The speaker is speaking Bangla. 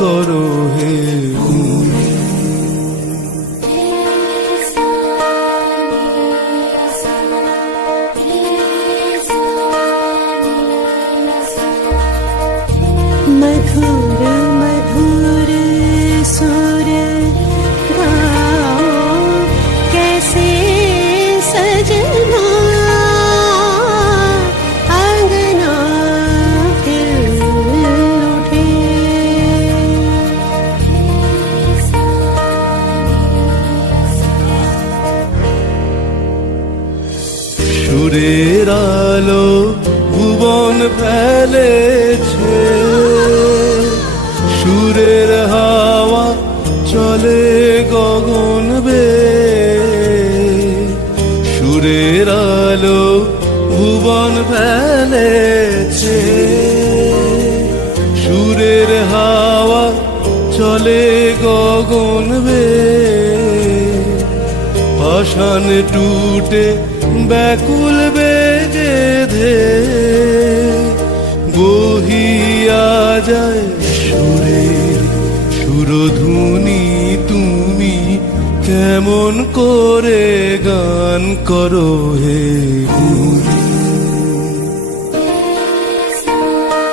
করো হে সুরের আলো ভুবন ফেলেছে। সুরের হাওয়া চলে গগন বে সুরের আলো ভুবন ফেলেছে। সুরের হাওয়া চলে গগন বে পাষাণ টুটে ব্যাকুল বেগে ধে বহিয়া যায় সুরে। সুরধুনি তুমি কেমন করে গান করো হে গুণ